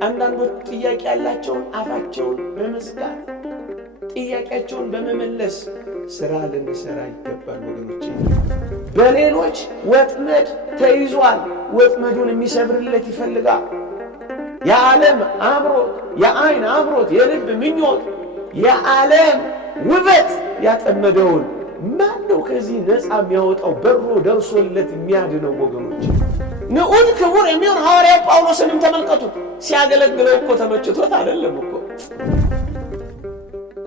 አንዳንዶች ጥያቄ ያላቸውን አፋቸውን በመዝጋት ጥያቄያቸውን በመመለስ ሥራ ልንሰራ ይገባል ወገኖቼ። በሌሎች ወጥመድ ተይዟል። ወጥመዱን የሚሰብርለት ይፈልጋል። የዓለም አምሮት፣ የዓይን አምሮት፣ የልብ ምኞት፣ የዓለም ውበት ያጠመደውን ማን ነው ከዚህ ነፃ የሚያወጣው? በሮ ደርሶለት የሚያድነው ወገኖች። ንዑድ ክቡር የሚሆን ሐዋርያ ጳውሎስንም ተመልከቱት። ሲያገለግለው እኮ ተመችቶት አይደለም እኮ።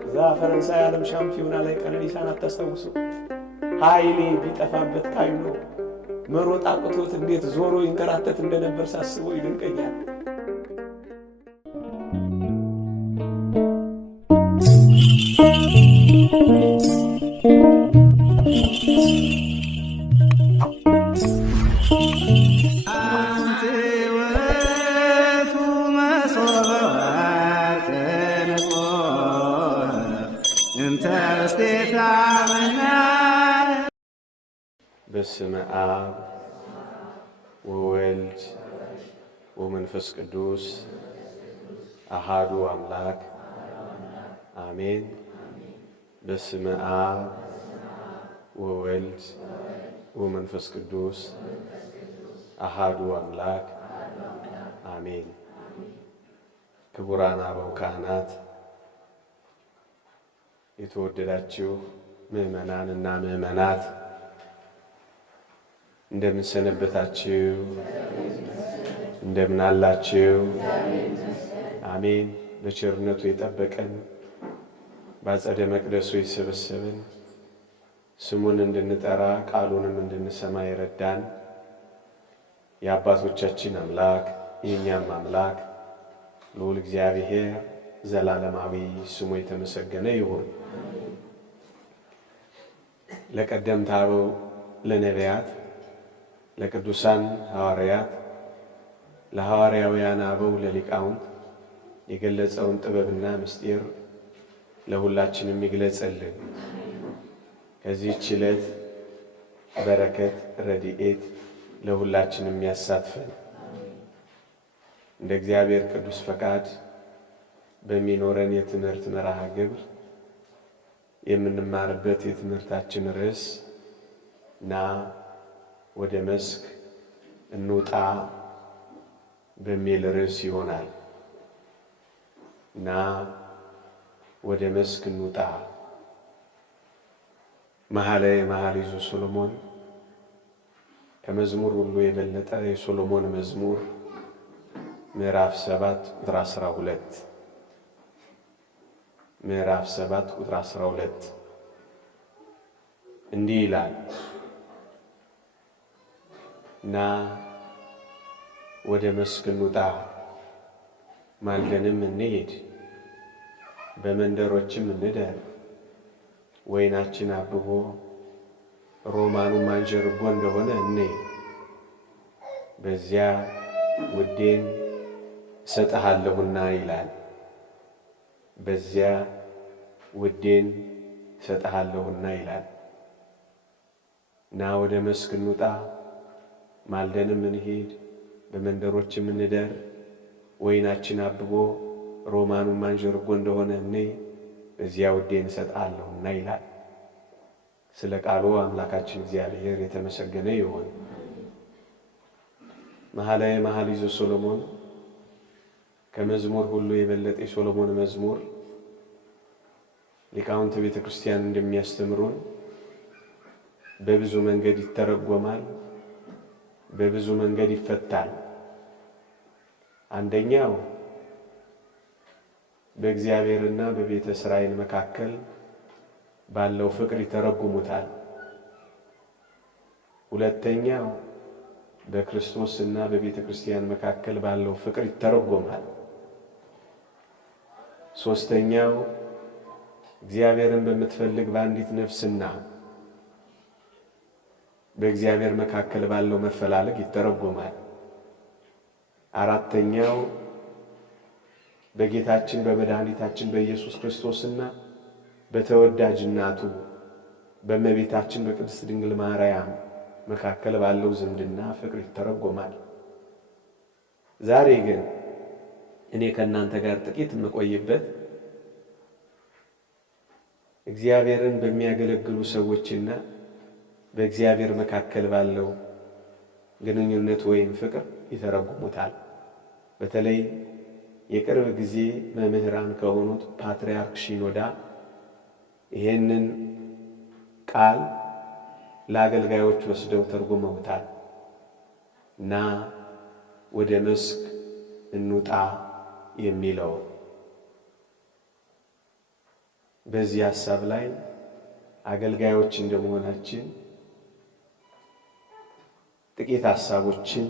እዛ ፈረንሳይ ዓለም ሻምፒዮና ላይ ቀነኒሳን አታስታውሱ? ኃይሌ ቢጠፋበት ካይኖ መሮጥ አቅቶት እንዴት ዞሮ ይንከራተት እንደነበር ሳስበው ይደንቀኛል። በስመ አብ ወወልድ ወመንፈስ ቅዱስ አሃዱ አምላክ አሜን። በስመ አብ ወወልድ ወመንፈስ ቅዱስ አሃዱ አምላክ አሜን። ክቡራን አበው ካህናት፣ የተወደዳችሁ ምዕመናንና ምዕመናት እንደምን ሰነበታችሁ? እንደምን አላችሁ? አሜን። በቸርነቱ የጠበቀን በአጸደ መቅደሱ የሰበሰበን ስሙን እንድንጠራ ቃሉንም እንድንሰማ የረዳን የአባቶቻችን አምላክ የእኛም አምላክ ልዑል እግዚአብሔር ዘላለማዊ ስሙ የተመሰገነ ይሁን። ለቀደምት አበው ለነቢያት፣ ለቅዱሳን ሐዋርያት፣ ለሐዋርያውያን አበው ለሊቃውንት የገለጸውን ጥበብና ምስጢር ለሁላችንም ይግለጽልን። ከዚህች ዕለት በረከት ረድኤት ለሁላችንም ያሳትፈን። እንደ እግዚአብሔር ቅዱስ ፈቃድ በሚኖረን የትምህርት መርሃ ግብር የምንማርበት የትምህርታችን ርዕስ ና ወደ መስክ እንውጣ በሚል ርዕስ ይሆናል። ና ወደ መስክ እንውጣ። መኃልየ መኃልይ ዘሰሎሞን ከመዝሙር ሁሉ የበለጠ የሶሎሞን መዝሙር ምዕራፍ 7 ቁጥር 12 ምዕራፍ 7 ቁጥር 12 እንዲህ ይላል፣ ና ወደ መስክ እንውጣ፣ ማልደንም እንሂድ፣ በመንደሮችም እንደር፣ ወይናችን አብቦ ሮማኑ ማንጀርቦ እንደሆነ እንይ፣ በዚያ ውዴን እሰጥሃለሁና ይላል። በዚያ ውዴን እሰጥሃለሁና ይላል። ና ወደ መስክ እንውጣ፣ ማልደንም እንሂድ፣ በመንደሮችም እንደር፣ ወይናችን አብቦ ሮማኑ ማንጀርቦ እንደሆነ እንይ፣ በዚያ ውዴን እሰጥሃለሁና ይላል። ስለ ቃሉ አምላካችን እግዚአብሔር የተመሰገነ ይሁን። መኃልየ መኃልይ ዘሰሎሞን ከመዝሙር ሁሉ የበለጠ የሶሎሞን መዝሙር ሊቃውንተ ቤተ ክርስቲያን እንደሚያስተምሩን በብዙ መንገድ ይተረጎማል፣ በብዙ መንገድ ይፈታል። አንደኛው በእግዚአብሔርና በቤተ እስራኤል መካከል ባለው ፍቅር ይተረጉሙታል። ሁለተኛው በክርስቶስና በቤተ ክርስቲያን መካከል ባለው ፍቅር ይተረጎማል። ሶስተኛው እግዚአብሔርን በምትፈልግ በአንዲት ነፍስና በእግዚአብሔር መካከል ባለው መፈላለግ ይተረጎማል። አራተኛው በጌታችን በመድኃኒታችን በኢየሱስ ክርስቶስና በተወዳጅ እናቱ በእመቤታችን በቅድስት ድንግል ማርያም መካከል ባለው ዝምድና ፍቅር ይተረጎማል። ዛሬ ግን እኔ ከእናንተ ጋር ጥቂት የምቆይበት እግዚአብሔርን በሚያገለግሉ ሰዎችና በእግዚአብሔር መካከል ባለው ግንኙነት ወይም ፍቅር ይተረጉሙታል። በተለይ የቅርብ ጊዜ መምህራን ከሆኑት ፓትርያርክ ሺኖዳ ይሄንን ቃል ለአገልጋዮች ወስደው ተርጉመውታል እና ወደ መስክ እንውጣ የሚለው በዚህ ሐሳብ ላይ አገልጋዮች እንደመሆናችን ጥቂት ሐሳቦችን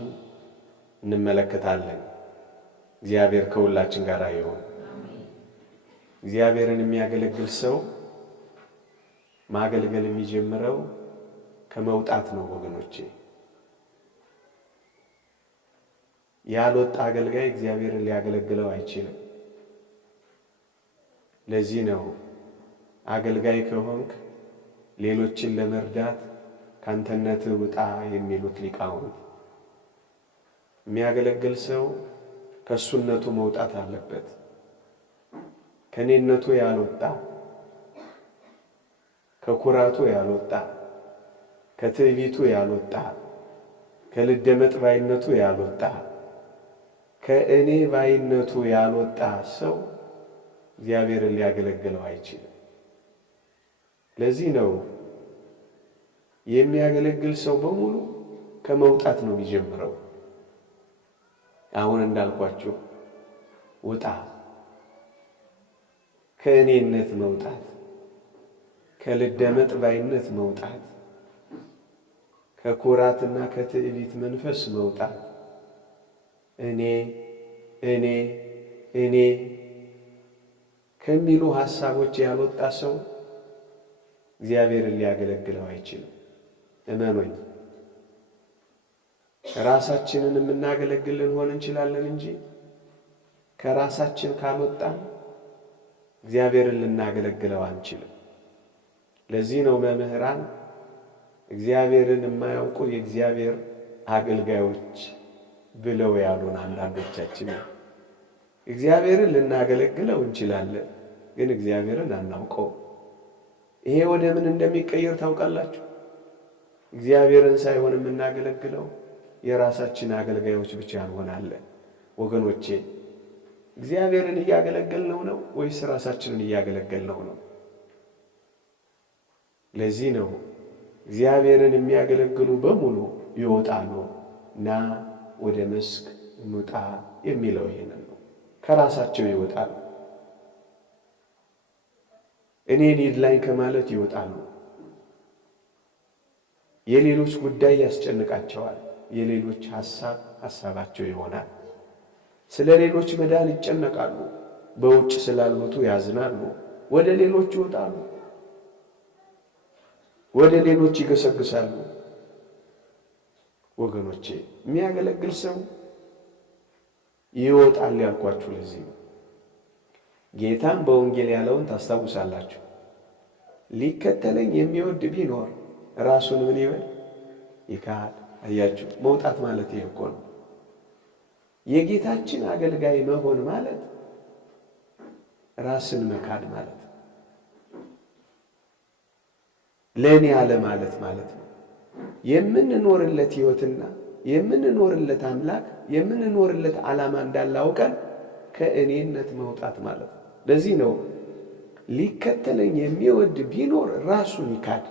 እንመለከታለን። እግዚአብሔር ከሁላችን ጋር ይሁን። እግዚአብሔርን የሚያገለግል ሰው ማገልገል የሚጀምረው ከመውጣት ነው ወገኖቼ። ያልወጣ አገልጋይ እግዚአብሔርን ሊያገለግለው አይችልም። ለዚህ ነው አገልጋይ ከሆንክ ሌሎችን ለመርዳት ካንተነት ውጣ የሚሉት ሊቃውንት። የሚያገለግል ሰው ከሱነቱ መውጣት አለበት። ከኔነቱ ያልወጣ፣ ከኩራቱ ያልወጣ፣ ከትዕቢቱ ያልወጣ፣ ከልደመጥ ባይነቱ ያልወጣ፣ ከእኔ ባይነቱ ያልወጣ ሰው እግዚአብሔርን ሊያገለግለው አይችልም። ለዚህ ነው የሚያገለግል ሰው በሙሉ ከመውጣት ነው የሚጀምረው። አሁን እንዳልኳችሁ ውጣ፣ ከእኔነት መውጣት፣ ከልደመጥ ባይነት መውጣት፣ ከኩራትና ከትዕቢት መንፈስ መውጣት። እኔ እኔ እኔ ከሚሉ ሐሳቦች ያልወጣ ሰው እግዚአብሔርን ሊያገለግለው አይችልም። እመኑኝ። ራሳችንን የምናገለግል ልንሆን እንችላለን እንጂ ከራሳችን ካልወጣን እግዚአብሔርን ልናገለግለው አንችልም። ለዚህ ነው መምህራን እግዚአብሔርን የማያውቁ የእግዚአብሔር አገልጋዮች ብለው ያሉን። አንዳንዶቻችን እግዚአብሔርን ልናገለግለው እንችላለን፣ ግን እግዚአብሔርን አናውቀው። ይሄ ወደ ምን እንደሚቀየር ታውቃላችሁ? እግዚአብሔርን ሳይሆን የምናገለግለው የራሳችን አገልጋዮች ብቻ እንሆናለን። ወገኖቼ እግዚአብሔርን እያገለገልነው ነው ወይስ ራሳችንን እያገለገልነው ነው? ለዚህ ነው እግዚአብሔርን የሚያገለግሉ በሙሉ ይወጣሉ እና ወደ መስክ እንውጣ የሚለው ይሄንን ነው። ከራሳቸው ይወጣሉ። እኔን ይድላኝ ከማለት ይወጣሉ። የሌሎች ጉዳይ ያስጨንቃቸዋል። የሌሎች ሐሳባቸው ይሆናል። ስለ ሌሎች መዳን ይጨነቃሉ። በውጭ ስላሉቱ ያዝናሉ። ወደ ሌሎች ይወጣሉ። ወደ ሌሎች ይገሰግሳሉ። ወገኖቼ የሚያገለግል ሰው ይወጣል ያልኳችሁ ለዚህ ነው። ጌታም በወንጌል ያለውን ታስታውሳላችሁ። ሊከተለኝ የሚወድ ቢኖር ራሱን ምን ይበል? ይካድ። አያችሁ፣ መውጣት ማለት ይሄ እኮ ነው። የጌታችን አገልጋይ መሆን ማለት ራስን መካድ ማለት ነው። ለእኔ ያለ ማለት ነው። የምንኖርለት ሕይወትና የምንኖርለት አምላክ የምንኖርለት ዓላማ እንዳላውቀን ከእኔነት መውጣት ማለት ነው። ለዚህ ነው ሊከተለኝ የሚወድ ቢኖር ራሱን ይካድ።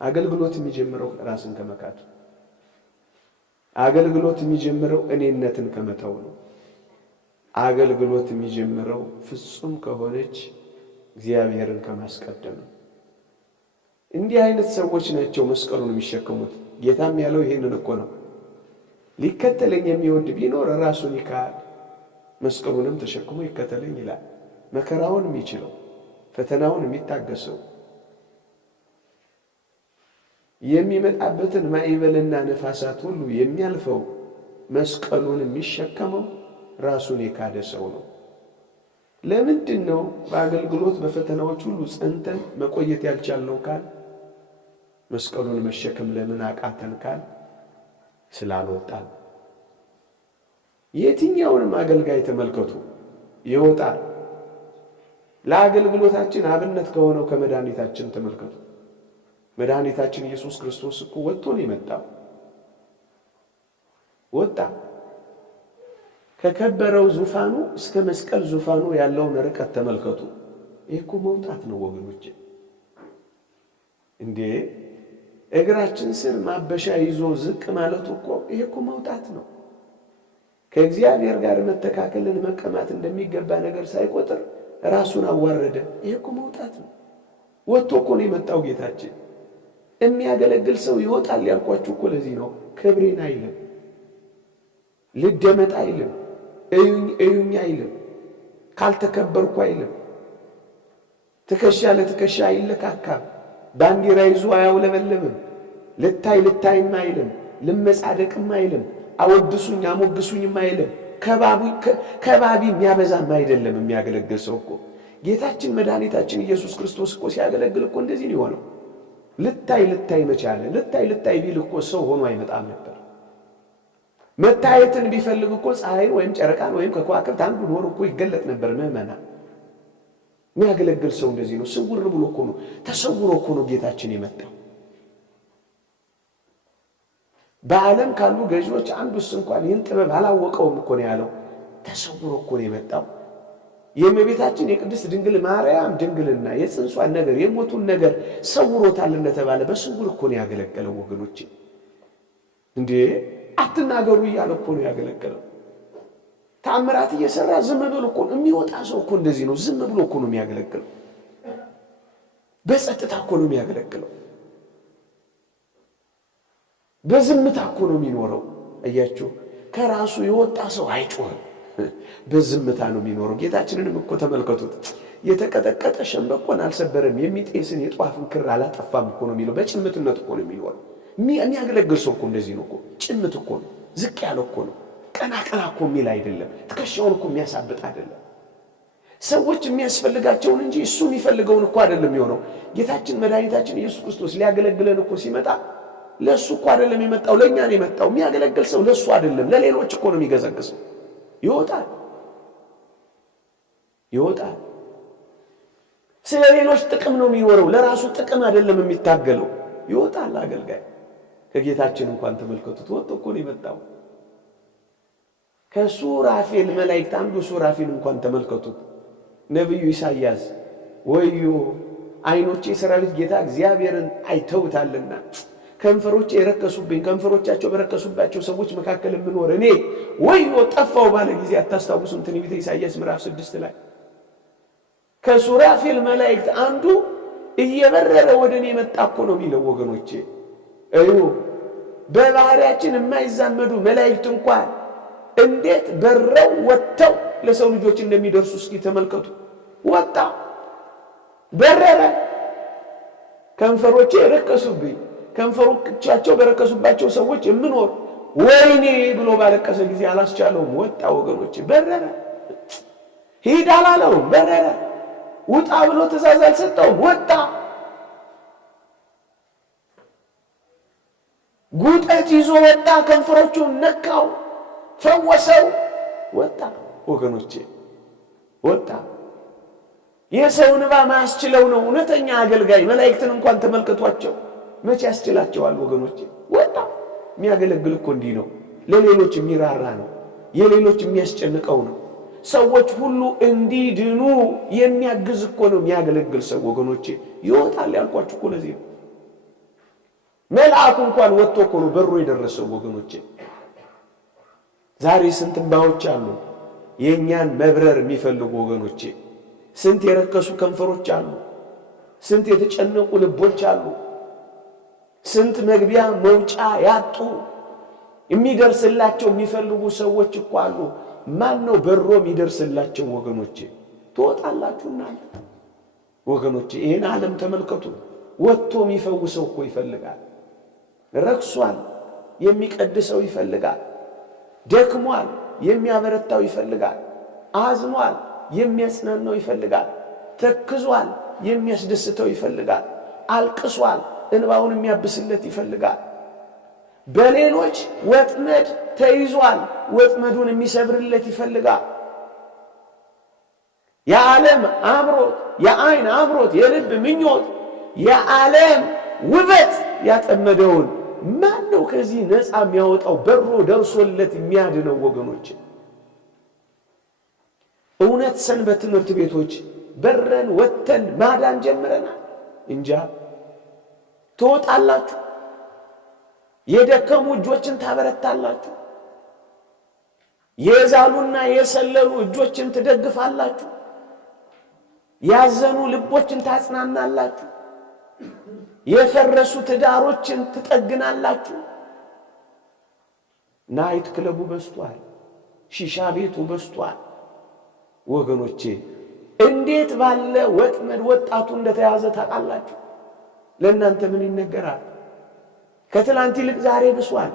አገልግሎት የሚጀምረው ራስን ከመካድ፣ አገልግሎት የሚጀምረው እኔነትን ከመተው ነው። አገልግሎት የሚጀምረው ፍጹም ከሆነች እግዚአብሔርን ከማስቀደም ነው። እንዲህ አይነት ሰዎች ናቸው መስቀሉን የሚሸከሙት። ጌታም ያለው ይሄንን እኮ ነው። ሊከተለኝ የሚወድ ቢኖር ራሱን ይካድ፣ መስቀሉንም ተሸክሞ ይከተለኝ ይላል። መከራውን የሚችለው ፈተናውን የሚታገሰው የሚመጣበትን ማዕበልና ነፋሳት ሁሉ የሚያልፈው መስቀሉን የሚሸከመው ራሱን የካደ ሰው ነው። ለምንድን ነው በአገልግሎት በፈተናዎች ሁሉ ጸንተን መቆየት ያልቻልነው ካል መስቀሉን መሸከም ለምን አቃተን ካል ስላልወጣን። የትኛውንም አገልጋይ ተመልከቱ ይወጣል። ለአገልግሎታችን አብነት ከሆነው ከመድኃኒታችን ተመልከቱ። መድኃኒታችን ኢየሱስ ክርስቶስ እኮ ወጥቶ ነው የመጣው። ወጣ። ከከበረው ዙፋኑ እስከ መስቀል ዙፋኑ ያለውን ርቀት ተመልከቱ። ይሄ እኮ መውጣት ነው ወገኖች። እንዴ እግራችን ስር ማበሻ ይዞ ዝቅ ማለቱ እኮ ይሄ እኮ መውጣት ነው። ከእግዚአብሔር ጋር መተካከልን መቀማት እንደሚገባ ነገር ሳይቆጥር ራሱን አዋረደ። ይሄ እኮ መውጣት ነው። ወጥቶ እኮ ነው የመጣው ጌታችን። የሚያገለግል ሰው ይወጣል ያልኳችሁ እኮ ለዚህ ነው። ክብሬን አይልም፣ ልደመጥ አይልም፣ እዩኝ አይልም፣ ካልተከበርኩ አይልም፣ ትከሻ ለትከሻ አይለካካም፣ ባንዲራ ይዞ አያውለበልብም፣ ልታይም አይልም፣ ልመጻደቅም አይልም፣ አወድሱኝ አሞግሱኝም አይልም። ከባቢ የሚያበዛም አይደለም። የሚያገለግል ሰው እኮ ጌታችን መድኃኒታችን ኢየሱስ ክርስቶስ እኮ ሲያገለግል እኮ እንደዚህ ነው የሆነው። ልታይ መቻለ ልታይ ቢል እኮ ሰው ሆኖ አይመጣም ነበር። መታየትን ቢፈልግ እኮ ፀሐይን ወይም ጨረቃን ወይም ከከዋክብት አንዱን ሆኖ እኮ ይገለጥ ነበር። ምዕመናን የሚያገለግል ሰው እንደዚህ ነው። ስውር ብሎ እኮ ነው ተሰውሮ እኮ ነው ጌታችን የመጣው። በዓለም ካሉ ገዢዎች አንዱስ እንኳን ይህን ጥበብ አላወቀውም እኮ ነው ያለው። ተሰውሮ እኮ ነው የመጣው። የእመቤታችን የቅድስት ድንግል ማርያም ድንግልና የጽንሷን ነገር የሞቱን ነገር ሰውሮታል እንደተባለ በስውር እኮ ነው ያገለገለው ወገኖቼ። እንዴ አትናገሩ እያለ እኮ ነው ያገለገለው። ተአምራት እየሰራ ዝም ብሎ እኮ የሚወጣ ሰው እኮ እንደዚህ ነው። ዝም ብሎ እኮ ነው የሚያገለግለው። በጸጥታ እኮ ነው የሚያገለግለው። በዝምታ እኮ ነው የሚኖረው። አያችሁ፣ ከራሱ የወጣ ሰው አይጮህም፣ በዝምታ ነው የሚኖረው። ጌታችንንም እኮ ተመልከቱት። የተቀጠቀጠ ሸምበቆን አልሰበረም፣ የሚጤስን የጧፍን ክር አላጠፋም እኮ ነው የሚለው። በጭምትነት እኮ ነው የሚኖረው። የሚያገለግል ሰው እኮ እንደዚህ ነው እኮ። ጭምት እኮ ነው፣ ዝቅ ያለ እኮ ነው። ቀና እኮ የሚል አይደለም። ትከሻውን እኮ የሚያሳብጥ አይደለም። ሰዎች የሚያስፈልጋቸውን እንጂ እሱ የሚፈልገውን እኮ አይደለም የሚሆነው። ጌታችን መድኃኒታችን ኢየሱስ ክርስቶስ ሊያገለግለን እኮ ሲመጣ ለሱ እኮ አይደለም የመጣው፣ ለኛ ነው የመጣው። የሚያገለግል ሰው ለሱ አይደለም ለሌሎች እኮ ነው የሚገዘግሰው። ይወጣል። ስለ ሌሎች ጥቅም ነው የሚኖረው፣ ለራሱ ጥቅም አይደለም የሚታገለው። ይወጣል አገልጋይ። ከጌታችን እንኳን ተመልከቱት፣ ወጥቶ እኮ ነው የመጣው። ከሱራፌል መላእክት አንዱ ሱራፌል እንኳን ተመልከቱት። ነብዩ ኢሳይያስ ወዮ ዓይኖቼ የሰራዊት ጌታ እግዚአብሔርን አይተውታልና ከንፈሮቼ የረከሱብኝ ከንፈሮቻቸው በረከሱባቸው ሰዎች መካከል የምኖር እኔ ወዮ ጠፋው ባለ ጊዜ አታስታውሱም? ትንቢተ ኢሳይያስ ምዕራፍ 6 ላይ ከሱራፌል መላእክት አንዱ እየበረረ ወደ እኔ መጣ እኮ ነው የሚለው ወገኖቼ። እዩ በባህሪያችን የማይዛመዱ መላእክት እንኳን እንዴት በረው ወጥተው ለሰው ልጆች እንደሚደርሱ እስኪ ተመልከቱ። ወጣ፣ በረረ። ከንፈሮቼ የረከሱብኝ ከንፈሮቻቸው በረከሱባቸው ሰዎች የምኖር ወይኔ ብሎ ባለቀሰ ጊዜ አላስቻለውም። ወጣ ወገኖቼ፣ በረረ። ሂድ አላለውም፣ በረረ። ውጣ ብሎ ትእዛዝ አልሰጠውም፣ ወጣ። ጉጠት ይዞ ወጣ፣ ከንፈሮቹን ነካው፣ ፈወሰው፣ ወጣ ወገኖቼ፣ ወጣ። የሰው እንባ ማያስችለው ነው እውነተኛ አገልጋይ። መላእክትን እንኳን ተመልከቷቸው፣ መቼ ያስችላቸዋል ወገኖቼ? ወጣ። የሚያገለግል እኮ እንዲህ ነው። ለሌሎች የሚራራ ነው። የሌሎች የሚያስጨንቀው ነው። ሰዎች ሁሉ እንዲድኑ የሚያግዝ እኮ ነው የሚያገለግል ሰው ወገኖቼ። ይወጣል ያልኳችሁ እኮ ለዚህ ነው። መልአኩ እንኳን ወጥቶ እኮ ነው በሩ የደረሰው ወገኖቼ። ዛሬ ስንት እንባዎች አሉ የኛን መብረር የሚፈልጉ ወገኖቼ። ስንት የረከሱ ከንፈሮች አሉ። ስንት የተጨነቁ ልቦች አሉ። ስንት መግቢያ መውጫ ያጡ የሚደርስላቸው የሚፈልጉ ሰዎች እኮ አሉ። ማን ነው በሮ የሚደርስላቸው ወገኖቼ? ትወጣላችሁና ወገኖቼ። ይሄን ዓለም ተመልከቱ። ወጥቶ የሚፈውሰው እኮ ይፈልጋል። ረክሷል፣ የሚቀድሰው ይፈልጋል። ደክሟል፣ የሚያበረታው ይፈልጋል። አዝኗል፣ የሚያጽናናው ይፈልጋል። ተክዟል፣ የሚያስደስተው ይፈልጋል። አልቅሷል፣ እንባውን የሚያብስለት ይፈልጋል። በሌሎች ወጥመድ ተይዟል። ወጥመዱን የሚሰብርለት ይፈልጋል። የዓለም አምሮት፣ የዓይን አምሮት፣ የልብ ምኞት፣ የዓለም ውበት ያጠመደውን ማን ነው ከዚህ ነፃ የሚያወጣው? በሮ ደርሶለት የሚያድነው? ወገኖች እውነት ሰንበት ትምህርት ቤቶች በረን ወተን ማዳን ጀምረናል። እንጃ ትወጣላችሁ፣ የደከሙ እጆችን ታበረታላችሁ፣ የዛሉና የሰለሉ እጆችን ትደግፋላችሁ፣ ያዘኑ ልቦችን ታጽናናላችሁ፣ የፈረሱ ትዳሮችን ትጠግናላችሁ። ናይት ክለቡ በስቷል፣ ሺሻ ቤቱ በስቷል። ወገኖቼ እንዴት ባለ ወጥመድ ወጣቱ እንደተያዘ ታውቃላችሁ? ለእናንተ ምን ይነገራል? ከትላንት ይልቅ ዛሬ ብሷል።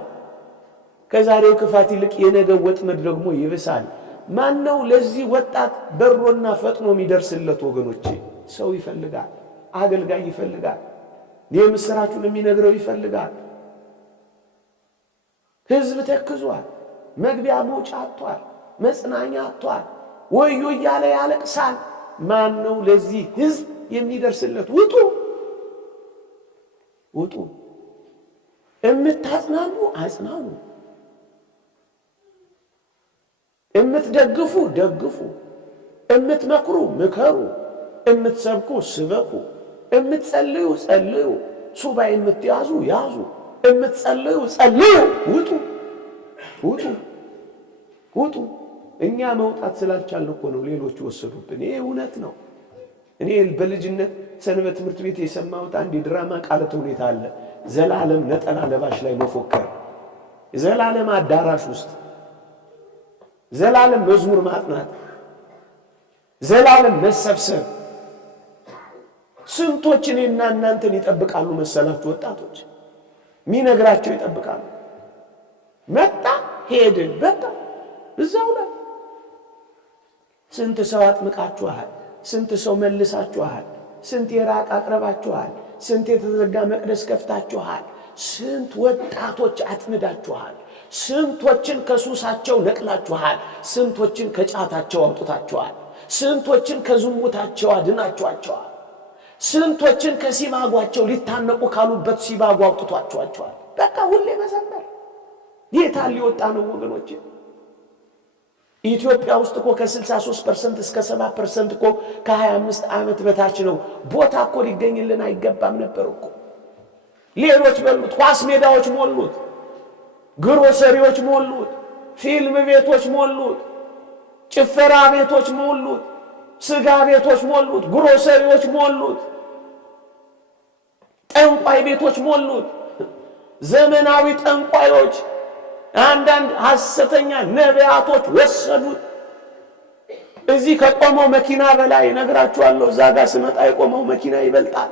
ከዛሬው ክፋት ይልቅ የነገው ወጥመድ ደግሞ ይብሳል። ማን ነው ለዚህ ወጣት በሮና ፈጥኖ የሚደርስለት? ወገኖቼ ሰው ይፈልጋል፣ አገልጋይ ይፈልጋል፣ የምስራቹን የሚነግረው ይፈልጋል። ሕዝብ ተክዟል፣ መግቢያ መውጫ አጥቷል፣ መጽናኛ አጥቷል፣ ወዮ እያለ ያለቅሳል። ማን ነው ለዚህ ሕዝብ የሚደርስለት? ውጡ ውጡ! እምታጽናኑ አጽናኑ፣ እምትደግፉ ደግፉ፣ እምትመክሩ ምከሩ፣ እምትሰብኩ ስበኩ፣ እምትጸልዩ ጸልዩ፣ ሱባኤ እምትያዙ ያዙ፣ እምትጸልዩ ጸልዩ። ውጡ ውጡ ውጡ! እኛ መውጣት ስላልቻልን እኮ ነው ሌሎች ወሰዱብን። ይሄ እውነት ነው። እኔ በልጅነት ሰንበት ትምህርት ቤት የሰማሁት አንድ የድራማ ቃላት ሁኔታ አለ። ዘላለም ነጠላ ለባሽ ላይ መፎከር፣ ዘላለም አዳራሽ ውስጥ ዘላለም መዝሙር ማጥናት፣ ዘላለም መሰብሰብ። ስንቶች እኔና እናንተን ይጠብቃሉ መሰላችሁ? ወጣቶች ሚነግራቸው ይጠብቃሉ። መጣ ሄድን በቃ እዛው ላይ ስንት ሰው አጥምቃችኋል፣ ስንት ሰው መልሳችኋል፣ ስንት የራቅ አቅርባችኋል፣ ስንት የተዘጋ መቅደስ ከፍታችኋል፣ ስንት ወጣቶች አጥምዳችኋል፣ ስንቶችን ከሱሳቸው ነቅላችኋል፣ ስንቶችን ከጫታቸው አውጥታችኋል፣ ስንቶችን ከዝሙታቸው አድናችኋቸዋል፣ ስንቶችን ከሲባጓቸው ሊታነቁ ካሉበት ሲባጓ አውጥቷቸዋል። በቃ ሁሌ መዘመር የታል ሊወጣ ነው ወገኖች? ኢትዮጵያ ውስጥ እኮ ከ63% እስከ 70% እኮ ከ25 ዓመት በታች ነው። ቦታ እኮ ሊገኝልን አይገባም ነበር እኮ። ሌሎች በሉት፣ ኳስ ሜዳዎች ሞሉት፣ ግሮሰሪዎች ሞሉት፣ ፊልም ቤቶች ሞሉት፣ ጭፈራ ቤቶች ሞሉት፣ ስጋ ቤቶች ሞሉት፣ ግሮሰሪዎች ሞሉት፣ ጠንቋይ ቤቶች ሞሉት፣ ዘመናዊ ጠንቋዮች አንዳንድ ሐሰተኛ ነቢያቶች ወሰዱት። እዚህ ከቆመው መኪና በላይ ነግራችኋለሁ፣ እዛ ጋር ስመጣ የቆመው መኪና ይበልጣል።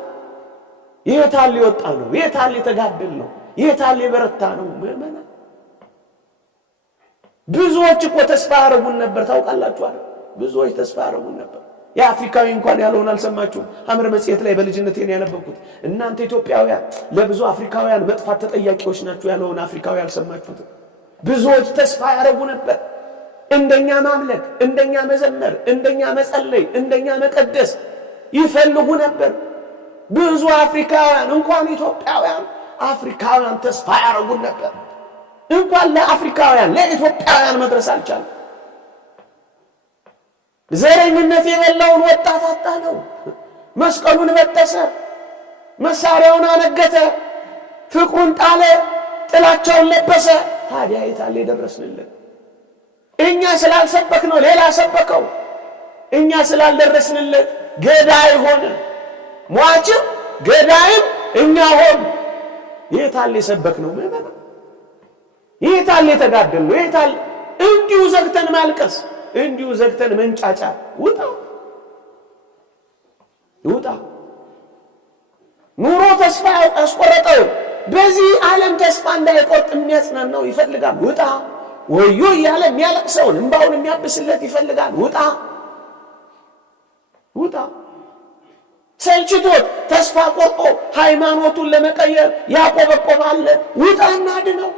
የታል ሊወጣ ነው? የታል የተጋደል ነው? የታል የበረታ ነው? ምእመና ብዙዎች እኮ ተስፋ ያረጉን ነበር። ታውቃላችሁ አይደል? ብዙዎች ተስፋ ያረጉን ነበር። የአፍሪካዊ እንኳን ያለውን አልሰማችሁም? ሐመር መጽሔት ላይ በልጅነቴ ነው ያነበብኩት። እናንተ ኢትዮጵያውያን ለብዙ አፍሪካውያን መጥፋት ተጠያቂዎች ናችሁ ያለውን አፍሪካዊ አልሰማችሁትም? ብዙዎች ተስፋ ያረጉ ነበር። እንደኛ ማምለክ፣ እንደኛ መዘመር፣ እንደኛ መጸለይ፣ እንደኛ መቀደስ ይፈልጉ ነበር። ብዙ አፍሪካውያን እንኳን ኢትዮጵያውያን አፍሪካውያን ተስፋ ያረጉ ነበር። እንኳን ለአፍሪካውያን ለኢትዮጵያውያን መድረስ አልቻለም። ዘረኝነት የበላውን ወጣት አጣ ነው። መስቀሉን በጠሰ፣ መሳሪያውን አነገተ፣ ፍቅሩን ጣለ፣ ጥላቻውን ለበሰ። ታዲያ የታለ የደረስንለት? እኛ ስላልሰበክ ነው ሌላ ሰበከው። እኛ ስላልደረስንለት ገዳይ ሆነ። ሟችም ገዳይም እኛ ሆን። የታለ የሰበክ ነው? ምእመና የታለ የተጋደል ነው? የታለ እንዲሁ ዘግተን ማልቀስ፣ እንዲሁ ዘግተን መንጫጫ? ውጣ ውጣ! ኑሮ ተስፋ ያስቆረጠው በዚህ ዓለም ተስፋ እንዳይቆርጥ የሚያጽናናው ይፈልጋል። ውጣ! ወዮ እያለ የሚያለቅሰውን እንባውን የሚያብስለት ይፈልጋል። ውጣ ውጣ! ሰልችቶት ተስፋ ቆርጦ ሃይማኖቱን ለመቀየር ያቆበቆባል። ውጣና ድነው።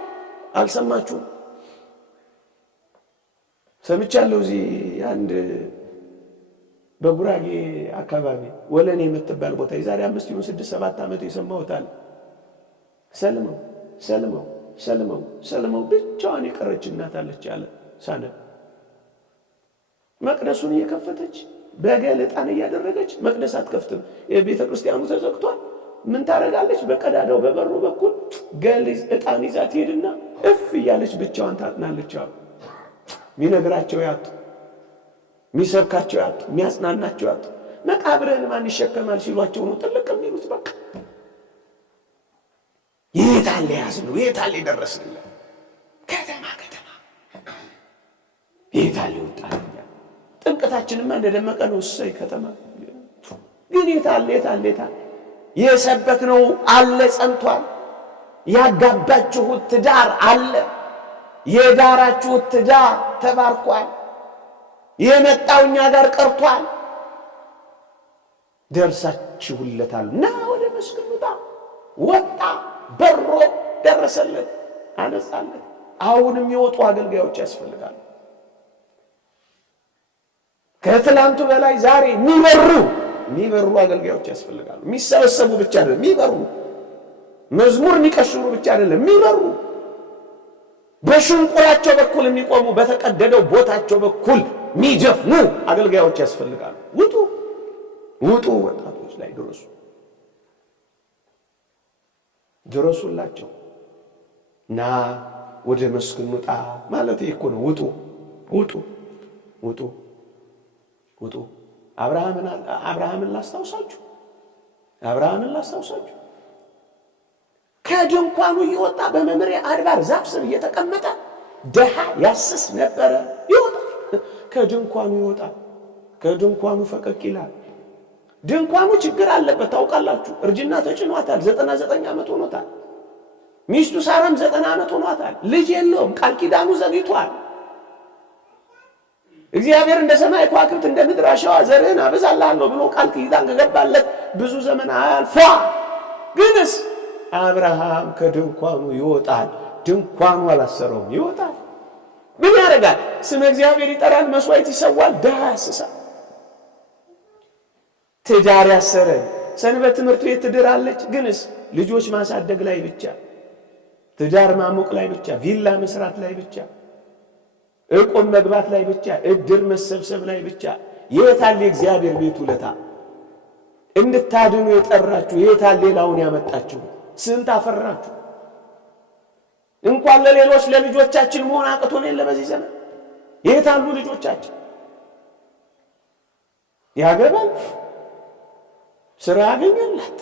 አልሰማችሁም? ሰምቻለሁ። እዚህ አንድ በጉራጌ አካባቢ ወለኔ የምትባል ቦታ የዛሬ 5 ይሁን 6 7 ዓመት የሰማሁታል። ሰልመው ብቻዋን የቀረች እናት አለች አለ ሳነ መቅደሱን እየከፈተች በገል ዕጣን እያደረገች መቅደስ አትከፍትም። የቤተ ክርስቲያኑ ተዘግቷል። ምን ታረጋለች? በቀዳዳው በበሩ በኩል ገል ዕጣን ይዛ ትሄድና እፍ እያለች ብቻዋን ታጥናለች አሉ። ሚነግራቸው ያጡ፣ ሚሰብካቸው ያጡ፣ ሚያጽናናቸው ያጡ። መቃብርህን ማን ይሸከማል ሲሏቸው ነው ጥልቅ የሚሉት። በቃ የታለ ያዝነው፣ የታለ ደረስንለት። ከተማ የታለ ወጣኛ። ጥምቀታችንማ እንደደመቀ ነው። እሰይ ከተማ ግን የታለ የሰበክነው አለ ጸንቷል። ያጋባችሁት ትዳር አለ። የዳራችሁት ትዳር ተባርኳል። የመጣው እኛ ጋር ቀርቷል። ደርሳችሁለታል። ና ወደ መስቀል ወጣ፣ በሮ ደረሰለት፣ አነጻለት። አሁንም የወጡ አገልጋዮች ያስፈልጋሉ። ከትላንቱ በላይ ዛሬ የሚበሩ አገልጋዮች ያስፈልጋሉ። የሚሰበሰቡ ብቻ አይደለም፣ የሚበሩ መዝሙር የሚቀሽሩ ብቻ አይደለም፣ የሚበሩ በሽንቁራቸው በኩል የሚቆሙ በተቀደደው ቦታቸው በኩል የሚጀፍኑ አገልጋዮች ያስፈልጋሉ። ውጡ፣ ወጣቶች ላይ ድረሱላቸው። ና ወደ መስቀል ውጣ ማለት እኮ ነው። ውጡ። አብርሃምን ላስታውሳችሁ። ከድንኳኑ እየወጣ በመምሬ አድባር ዛፍ ስር እየተቀመጠ ደሃ ያስስ ነበረ። ከድንኳኑ ፈቀቅ ይላል። ድንኳኑ ችግር አለበት ታውቃላችሁ። እርጅና ተጭኗታል። 99 ዓመት ሆኖታል። ሚስቱ ሳራም 90 ዓመት ሆኗታል። ልጅ የለውም። ቃል ኪዳኑ ዘግይቷል። እግዚአብሔር እንደ ሰማይ ከዋክብት እንደ ምድር አሸዋ ዘርህን አበዛልሃለሁ ብሎ ቃል ኪዳን ከገባለት ብዙ ዘመን አልፏል። ግንስ አብርሃም ከድንኳኑ ይወጣል። ድንኳኑ አላሰረውም፣ ይወጣል። ምን ያደርጋል? ስመ እግዚአብሔር ይጠራል፣ መስዋዕት ይሰዋል፣ ደሃ ያስሳል። ትዳር ያሰረ ሰንበት ትምህርት ቤት ትድራለች። ግንስ ልጆች ማሳደግ ላይ ብቻ፣ ትዳር ማሞቅ ላይ ብቻ፣ ቪላ መስራት ላይ ብቻ፣ እቆም መግባት ላይ ብቻ፣ እድር መሰብሰብ ላይ ብቻ። የታል የእግዚአብሔር ቤት ውለታ? እንድታድኑ የጠራችሁ የታል ሌላውን ያመጣችሁ? ስንት አፈራችሁ? እንኳን ለሌሎች ለልጆቻችን መሆን አቅቶን የለ በዚህ ዘመን። የታሉ ልጆቻችን? ያገባል፣ ስራ ያገኛላት።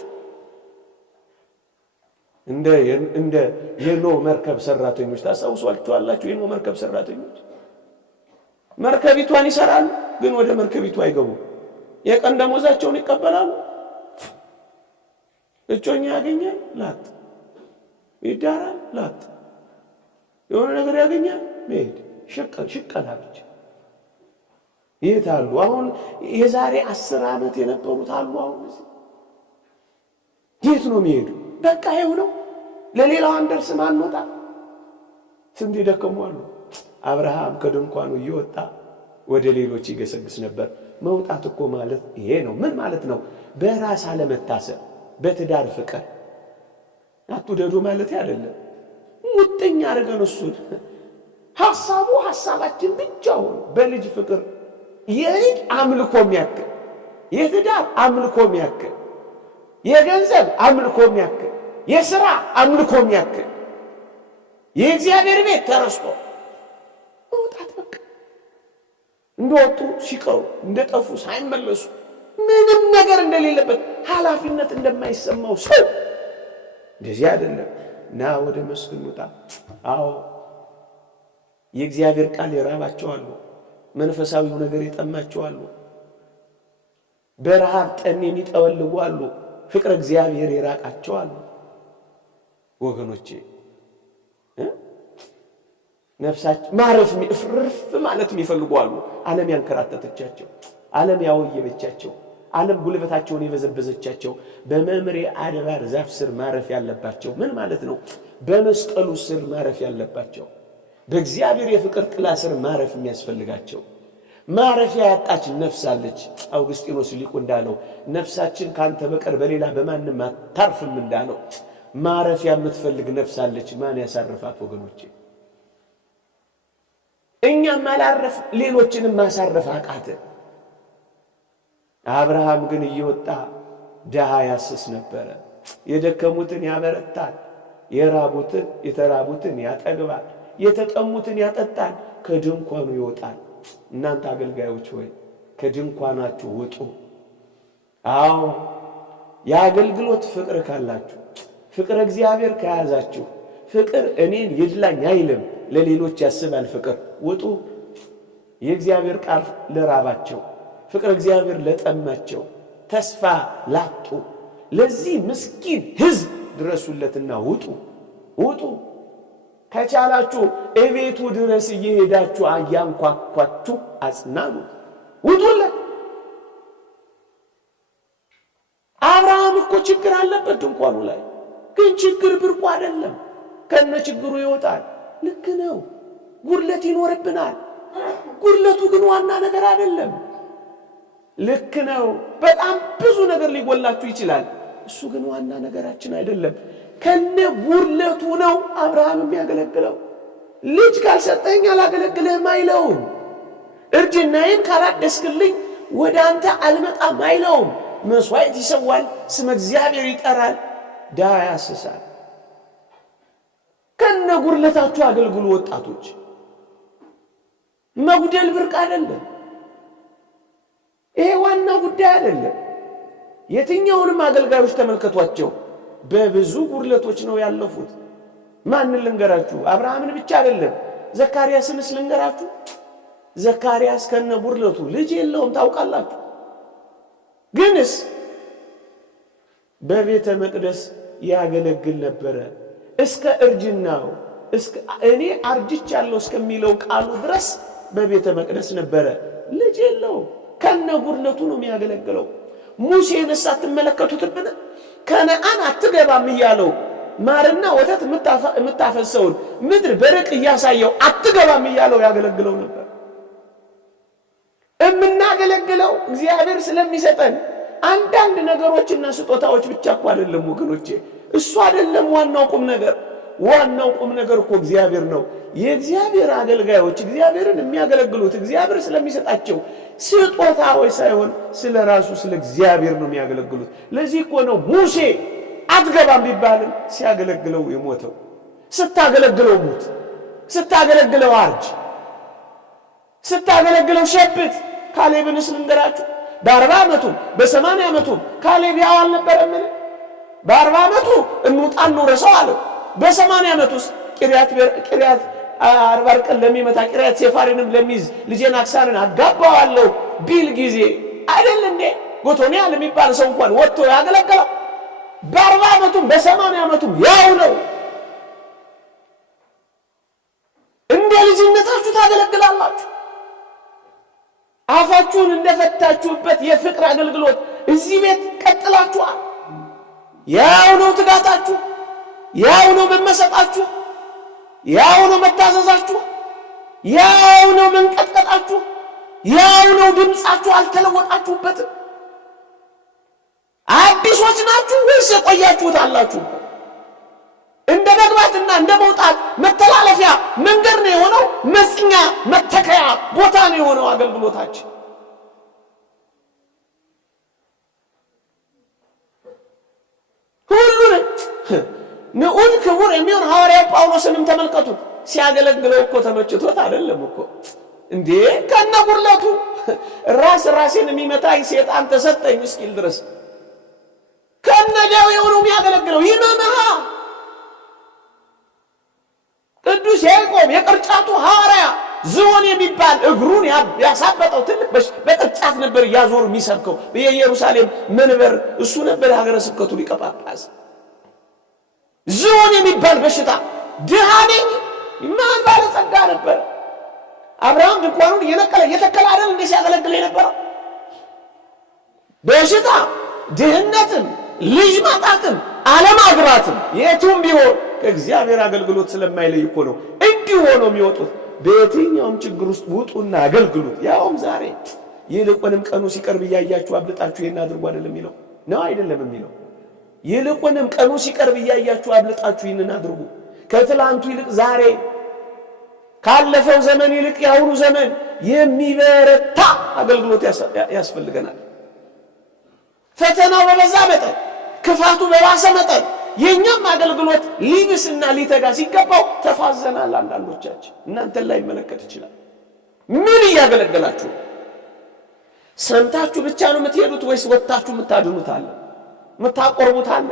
እንደ የኖህ መርከብ ሰራተኞች ታስታውሷቸዋላችሁ? የኖህ መርከብ ሰራተኞች መርከቢቷን ይሰራሉ፣ ግን ወደ መርከቢቷ አይገቡም። የቀን ደሞዛቸውን ይቀበላሉ። እጮኛ ያገኛል፣ ላት ይዳራል፣ ላት የሆነ ነገር ያገኛል፣ መሄድ ሽቀላ ብቻ። የት አሉ? አሁን የዛሬ 10 ዓመት የነበሩት አሉ። አሁን የት ነው የሚሄዱ? በቃ ይኸው ነው። ለሌላው አንደርስም፣ አንወጣ። ስንት ደከሙ አሉ። አብርሃም ከድንኳኑ እየወጣ ወደ ሌሎች ይገሰግስ ነበር። መውጣት እኮ ማለት ይሄ ነው። ምን ማለት ነው? በራስ አለመታሰብ፣ በትዳር ፍቅር አትውደዱ ማለት አይደለም። ሙጥኛ አድርገን እሱን ሐሳባችን ብቻ ሆኖ በልጅ ፍቅር የልጅ አምልኮ የሚያክል የትዳር አምልኮ የሚያክል የገንዘብ አምልኮ የሚያክል የሥራ አምልኮ የሚያክል የእግዚአብሔር ቤት ተረስቶ መውጣት በቃ እንደወጡ ሲቀሩ እንደጠፉ ሳይመለሱ ምንም ነገር እንደሌለበት ኃላፊነት እንደማይሰማው ሰው እንደዚህ አይደለም። ና ወደ መስቀል ውጣ። አዎ የእግዚአብሔር ቃል የራባቸው አሉ፣ መንፈሳዊው ነገር የጠማቸው አሉ፣ በረሃብ ጠን የሚጠወልጉ አሉ፣ ፍቅረ እግዚአብሔር የራቃቸው አሉ። ወገኖቼ ነፍሳቸው ማረፍ እፍርፍ ማለት የሚፈልጉ አሉ። ዓለም ያንከራተተቻቸው፣ ዓለም ያወየበቻቸው፣ ዓለም ጉልበታቸውን የበዘበዘቻቸው በመምሬ አድባር ዛፍ ስር ማረፍ ያለባቸው ምን ማለት ነው? በመስቀሉ ስር ማረፍ ያለባቸው በእግዚአብሔር የፍቅር ጥላ ስር ማረፍ የሚያስፈልጋቸው ማረፊያ ያጣች ነፍስ አለች። አውግስጢኖስ ሊቁ እንዳለው ነፍሳችን ካንተ በቀር በሌላ በማንም አታርፍም እንዳለው ማረፊያ የምትፈልግ ነፍስ አለች። ማን ያሳርፋት ወገኖቼ? እኛም ማላረፍ ሌሎችንም ማሳረፍ አቃተ። አብርሃም ግን እየወጣ ድሃ ያስስ ነበረ። የደከሙትን ያበረታል፣ የራቡትን የተራቡትን ያጠግባል፣ የተጠሙትን ያጠጣል፣ ከድንኳኑ ይወጣል። እናንተ አገልጋዮች ሆይ ከድንኳናችሁ ውጡ። አዎ የአገልግሎት ፍቅር ካላችሁ፣ ፍቅር እግዚአብሔር ከያዛችሁ፣ ፍቅር እኔን ይድላኝ አይልም፣ ለሌሎች ያስባል። ፍቅር ውጡ። የእግዚአብሔር ቃል ለራባቸው፣ ፍቅር እግዚአብሔር ለጠማቸው፣ ተስፋ ላጡ ለዚህ ምስኪን ሕዝብ ድረሱለትና ውጡ። ውጡ። ከቻላችሁ እቤቱ ድረስ እየሄዳችሁ አያንኳኳችሁ አጽናኑት። ውጡለት። አብርሃም እኮ ችግር አለበት ድንኳኑ ላይ፣ ግን ችግር ብርቁ አይደለም። ከነ ችግሩ ይወጣል። ልክ ነው። ጉድለት ይኖርብናል። ጉድለቱ ግን ዋና ነገር አይደለም። ልክ ነው። በጣም ብዙ ነገር ሊጎላችሁ ይችላል። እሱ ግን ዋና ነገራችን አይደለም። ከነ ጉድለቱ ነው አብርሃም የሚያገለግለው። ልጅ ካልሰጠኝ አላገለግልህም አይለውም። እርጅናዬን ካላደስክልኝ ወደ አንተ አልመጣም አይለውም። መስዋዕት ይሰዋል፣ ስመ እግዚአብሔር ይጠራል፣ ድሃ ያስሳል። ከነ ጉድለታችሁ አገልግሉ ወጣቶች። መጉደል ብርቅ አይደለም። ይሄ ዋና ጉዳይ አይደለም። የትኛውንም አገልጋዮች ተመልከቷቸው፣ በብዙ ጉድለቶች ነው ያለፉት። ማንን ልንገራችሁ? አብርሃምን ብቻ አይደለም፣ ዘካርያስንስ ልንገራችሁ። ዘካርያስ ከነ ጉድለቱ ልጅ የለውም ታውቃላችሁ። ግንስ በቤተ መቅደስ ያገለግል ነበረ እስከ እርጅናው። እኔ አርጅቻለሁ እስከሚለው ቃሉ ድረስ በቤተ መቅደስ ነበረ። ልጅ የለውም፣ ከነ ጉድለቱ ነው የሚያገለግለው። ሙሴንስ አትመለከቱትምን? ከነዓን አትገባም እያለው ማርና ወተት የምታፈሰውን ምድር በርቅ እያሳየው አትገባም እያለው ያገለግለው ነበር። የምናገለግለው እግዚአብሔር ስለሚሰጠን አንዳንድ ነገሮችና ስጦታዎች ብቻ እኮ አይደለም ወገኖቼ። እሱ አይደለም ዋናው ቁም ነገር። ዋናው ቁም ነገር እኮ እግዚአብሔር ነው። የእግዚአብሔር አገልጋዮች እግዚአብሔርን የሚያገለግሉት እግዚአብሔር ስለሚሰጣቸው ስጦታዎች ሳይሆን ስለ ራሱ ስለ እግዚአብሔር ነው የሚያገለግሉት። ለዚህ እኮ ነው ሙሴ አትገባም ቢባልም ሲያገለግለው የሞተው። ስታገለግለው ሙት፣ ስታገለግለው አርጅ፣ ስታገለግለው ሸብት። ካሌብንስ ልንገራችሁ፣ በ40 ዓመቱም በ80 ዓመቱም ካሌብ ያው አልነበረምን? በ40 ዓመቱ እንውጣን እንውረሰው አለው። በ80 ዓመቱስ ቂርያት አርባቅን ለሚመታ ቂርያት ሴፋሪንም ለሚይዝ ልጄን አክሳንን አጋባዋለሁ ቢል ጊዜ አይደል እንዴ ጎቶንያል የሚባል ሰው እንኳን ወጥቶ ያገለገለው? በ40 ዓመቱም በ80 ዓመቱም ያው ነው። እንደ ልጅነታችሁ ታገለግላላችሁ። አፋችሁን እንደፈታችሁበት የፍቅር አገልግሎት እዚህ ቤት ቀጥላችኋል። ያው ነው ትጋታችሁ፣ ያው ነው መመሰጣችሁ፣ ያው ነው መታዘዛችሁ፣ ያው ነው መንቀጥቀጣችሁ፣ ያው ነው ድምጻችሁ። አልተለወጣችሁበትም። አዲሶች ናችሁ ወይስ የቆያችሁት አላችሁ? እንደ መግባትና እንደ መውጣት መተላለፊያ መንገድ ነው የሆነው። መጽኛ መተከያ ቦታ ነው የሆነው አገልግሎታችን። ሁሉን ንዑድ ክቡር የሚሆን ሐዋርያው ጳውሎስንም ተመልከቱት። ሲያገለግለው እኮ ተመችቶት አይደለም እኮ እንዴ። ከነ ጉድለቱ ራሴን የሚመታኝ ሰይጣን ተሰጠኝ እስኪል ድረስ ከነ ደዌው ነው የሚያገለግለው። ይመመሃ ቅዱስ ያዕቆብ የቅርጫቱ ሐዋርያ ዝሆን የሚባል እግሩን ያሳበጠው ትልቅ በቅርጫት ነበር እያዞሩ የሚሰብከው በኢየሩሳሌም መንበር። እሱ ነበር ሀገረ ስብከቱ ሊቀ ጳጳስ። ዝሆን የሚባል በሽታ ድሃ ነኝ ማን ባለጸጋ ነበር። አብርሃም ድንኳኑን እየነቀለ እየተከለ አይደል እንዴ ሲያገለግል የነበረው? በሽታ፣ ድህነትም፣ ልጅ ማጣትም፣ አለማግባትም የቱም ቢሆን ከእግዚአብሔር አገልግሎት ስለማይለይ እኮ ነው እንዲህ ሆነው የሚወጡት። በየትኛውም ችግር ውስጥ ውጡና አገልግሉት። ያውም ዛሬ ይልቁንም ቀኑ ሲቀርብ እያያችሁ አብልጣችሁ ይሄን አድርጉ አይደለም የሚለው ነው አይደለም የሚለው። ይልቁንም ቀኑ ሲቀርብ እያያችሁ አብልጣችሁ ይሄን አድርጉ። ከትላንቱ ይልቅ ዛሬ፣ ካለፈው ዘመን ይልቅ የአሁኑ ዘመን የሚበረታ አገልግሎት ያስፈልገናል። ፈተናው በበዛ መጠን፣ ክፋቱ በባሰ መጠን የኛም አገልግሎት ሊብስና ሊተጋ ሲገባው ተፋዘናል። አንዳንዶቻችን እናንተን ላይ መለከት ይችላል። ምን እያገለገላችሁ? ሰምታችሁ ብቻ ነው የምትሄዱት ወይስ ወጣችሁ የምታድኑት አለ? የምታቆርቡት አለ?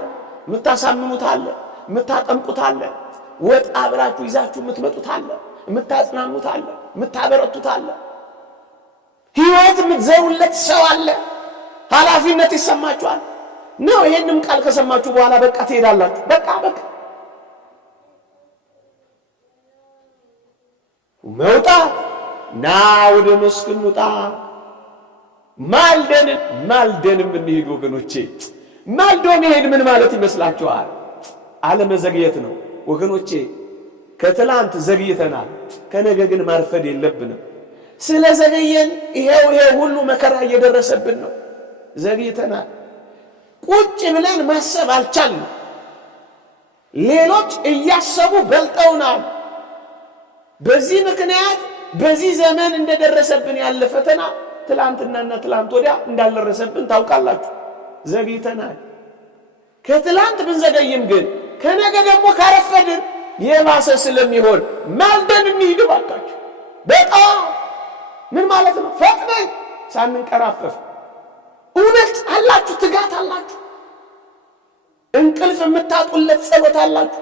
የምታሳምኑት አለ? የምታጠምቁት አለ? ወጣ ብላችሁ ይዛችሁ የምትመጡት አለ? የምታጽናኑት አለ? የምታበረቱት አለ? ሕይወት የምትዘሩለት ሰው አለ? ኃላፊነት ይሰማችኋል ነው? ይሄንም ቃል ከሰማችሁ በኋላ በቃ ትሄዳላችሁ። በቃ መውጣት ና ወደ መስክ እንውጣ። ማልደን የምንሄድ ወገኖቼ፣ ማልዶ መሄድ ምን ማለት ይመስላችኋል? አለመዘግየት ነው ወገኖቼ። ከትላንት ዘግይተናል፣ ከነገ ግን ማርፈድ የለብንም። ስለ ዘገየን ይሄው ሁሉ መከራ እየደረሰብን ነው። ዘግይተናል። ቁጭ ብለን ማሰብ አልቻልንም። ሌሎች እያሰቡ በልጠውናል። በዚህ ምክንያት በዚህ ዘመን እንደደረሰብን ያለ ፈተና ትላንትናና ትላንት ወዲያ እንዳልደረሰብን ታውቃላችሁ። ዘግይተናል። ከትላንት ብንዘገይም ግን ከነገ ደግሞ ካረፈድን የባሰ ስለሚሆን ማልደን እንሂድ ባካችሁ። በጣም ምን ማለት ነው? ፈጥነን ሳንንቀራፈፍ። እውነት አላችሁ፣ ትጋት አላችሁ፣ እንቅልፍ የምታጡለት ጸሎት አላችሁ፣